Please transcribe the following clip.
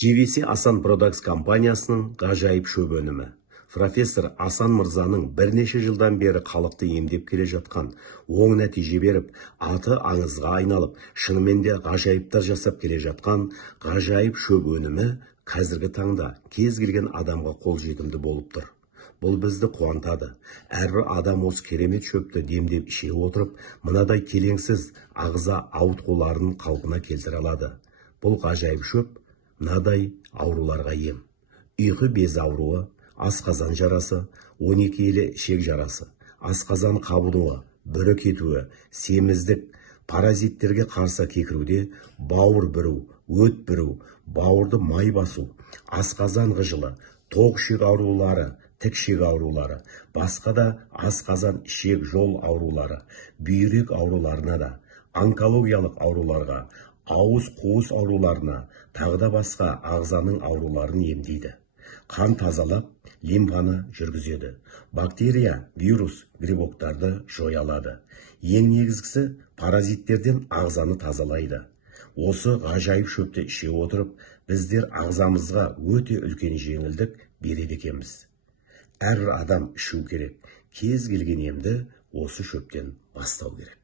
GVC Асан Products компаниясының ғажайып шөп өнімі. Профессор Асан Мырзаның бірнеше жылдан бері халықты емдеп келе жатқан, оң нәтиже беріп, аты аңызға айналып, шынымен де ғажайыптар жасап келе жатқан ғажайып шөп өнімі қазіргі таңда кез келген адамға қолжетімді болып тұр. Бұл бізді қуантады. Әрбір адам осы керемет шөпті демдеп іше отырып, мынадай келеңсіз ағза ауытқуларын қалпына келтіре алады. Бұл ғажайып шөп мынадай ауруларға ем. Ұйқы безі ауруы, асқазан жарасы, 12 елі ішек жарасы, асқазан қабынуы, бүрі кетуі, семіздік, паразиттерге қарсы кекіруде, бауыр бүру, өт бүру, бауырды май басу, асқазан ғыжылы, тоқ ішек аурулары, тікшек аурулары, басқа да асқазан ішек жол аурулары, бүйрек ауруларына да, онкологиялық ауруларға, ауыз қуыс ауруларына, тағы да басқа ағзаның ауруларын емдейді. Қан тазалап, лимфаны жүргізеді. Бактерия, вирус, грибоктарды жоя алады. Ең негізгісі паразиттерден ағзаны тазалайды. Осы ғажайып шөпті іше отырып, біздер ағзамызға өте үлкен жеңілдік береді екенбіз. Әрбір адам ішу керек. Кез келген емді осы шөптен бастау керек.